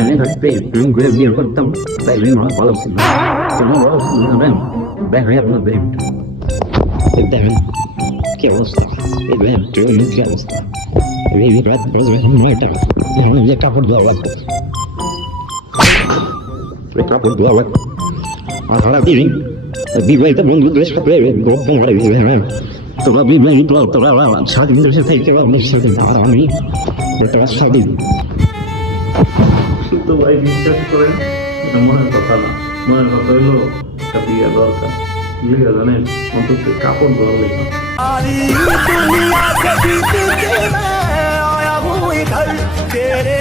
আমি থাকতে রুম ঘুরে বিয়ে করতাম তাই রুম আমার ভালো ছিল তোমার ভালো ছিল না ব্যাগ হয়ে আপনার ব্যাগ দেখেন কি অবস্থা এই ব্যাগ ট্রেন কি অবস্থা এই রাত বসবে নয়টা এখন যে কাপড় ধোয়া লাগবে কাপড় ধোয়া লাগবে আর সারা দিন বিবাহিত বন্ধুদের সাথে গল্প মারা গেছে হ্যাঁ তোমরা বিবাহিত তোরা সারাদিন ধরে থেকে আপনার সাথে আমি তোরা সারাদিন তো ভাই বিশ্বাস করেন এটা মনের কথা না, মনের কথা হলো একটা বিয়ে দরকার। কি লেগে জানেন, অন্তত কাপড় ধোয়া লেগে सारी दुनिया से जीत के मैं आया हूँ इधर तेरे